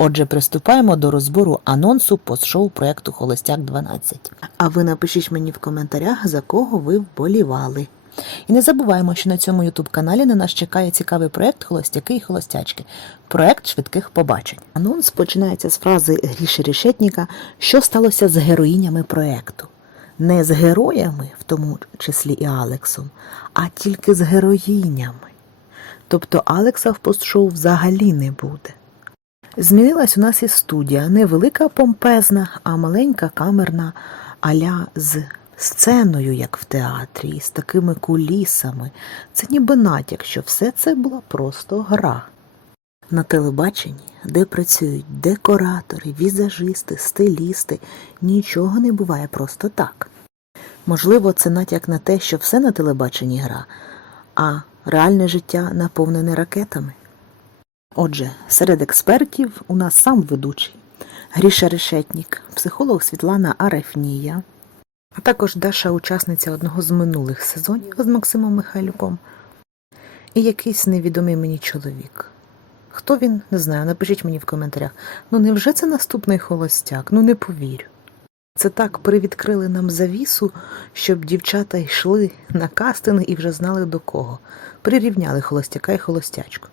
Отже, приступаємо до розбору анонсу постшоу проєкту Холостяк 12. А ви напишіть мені в коментарях, за кого ви вболівали. І не забуваємо, що на цьому ютуб каналі на нас чекає цікавий проєкт Холостяки і холостячки. Проєкт швидких побачень. Анонс починається з фрази Гріші Решетніка, що сталося з героїнями проєкту. Не з героями, в тому числі і Алексом, а тільки з героїнями. Тобто Алекса в постшоу взагалі не буде. Змінилась у нас і студія, не велика помпезна, а маленька камерна аля з сценою, як в театрі, і з такими кулісами. Це ніби натяк, що все це була просто гра. На телебаченні, де працюють декоратори, візажисти, стилісти, нічого не буває просто так. Можливо, це натяк на те, що все на телебаченні гра, а реальне життя наповнене ракетами. Отже, серед експертів у нас сам ведучий Гріша Решетнік, психолог Світлана Арефнія, а також Даша, учасниця одного з минулих сезонів з Максимом Михайлюком, і якийсь невідомий мені чоловік. Хто він, не знаю, напишіть мені в коментарях. Ну невже це наступний холостяк? Ну не повірю. Це так привідкрили нам завісу, щоб дівчата йшли на кастинг і вже знали до кого. Прирівняли холостяка і холостячку.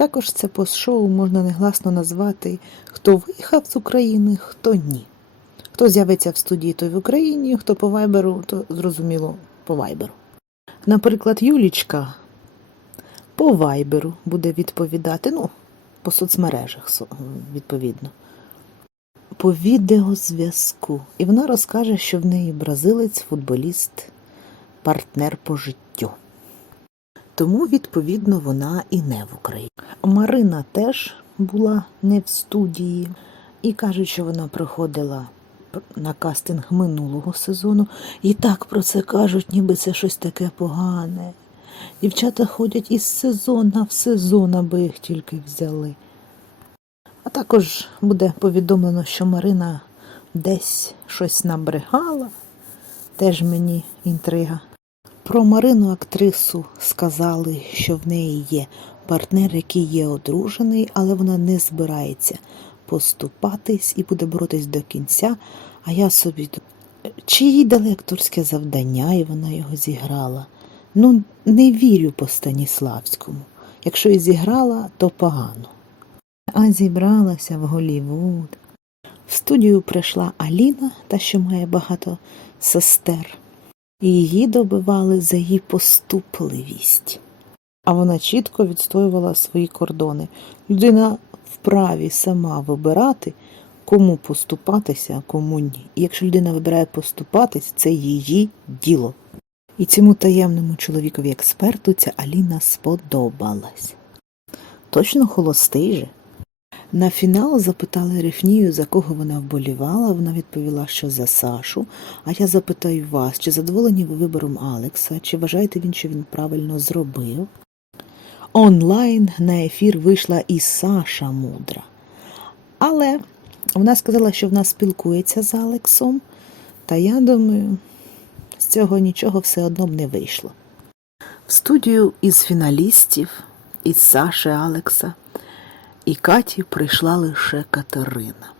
Також це постшоу можна негласно назвати хто виїхав з України, хто ні. Хто з'явиться в студії, той в Україні, хто по вайберу, то зрозуміло по вайберу. Наприклад, Юлічка по вайберу буде відповідати, ну, по соцмережах відповідно. По відеозв'язку. І вона розкаже, що в неї бразилець, футболіст, партнер по життю. Тому, відповідно, вона і не в Україні. Марина теж була не в студії, і кажуть, що вона приходила на кастинг минулого сезону. І так про це кажуть, ніби це щось таке погане. Дівчата ходять із сезона в сезон, аби їх тільки взяли. А також буде повідомлено, що Марина десь щось набрехала. Теж мені інтрига. Про Марину актрису сказали, що в неї є партнер, який є одружений, але вона не збирається поступатись і буде боротись до кінця. А я собі чи їй дали акторське завдання, і вона його зіграла. Ну, не вірю по Станіславському. Якщо і зіграла, то погано. А зібралася в Голівуд. В студію прийшла Аліна, та що має багато сестер її добивали за її поступливість. А вона чітко відстоювала свої кордони. Людина вправі сама вибирати, кому поступатися, а кому ні. І якщо людина вибирає поступатись, це її діло. І цьому таємному чоловікові експерту ця Аліна сподобалась. Точно холостий же. На фінал запитали Рефнію, за кого вона вболівала. Вона відповіла, що за Сашу. А я запитаю вас, чи задоволені ви вибором Алекса, чи вважаєте він, що він правильно зробив? Онлайн на ефір вийшла і Саша Мудра. Але вона сказала, що вона спілкується з Алексом, та я думаю, з цього нічого все одно б не вийшло. В студію із фіналістів, із Саші Алекса і Каті прийшла лише Катерина.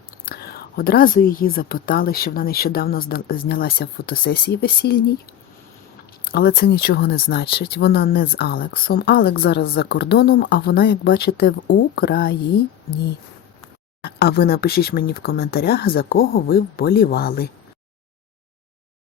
Одразу її запитали, що вона нещодавно знялася в фотосесії весільній. Але це нічого не значить. Вона не з Алексом. Алекс зараз за кордоном, а вона, як бачите, в Україні. А ви напишіть мені в коментарях, за кого ви вболівали.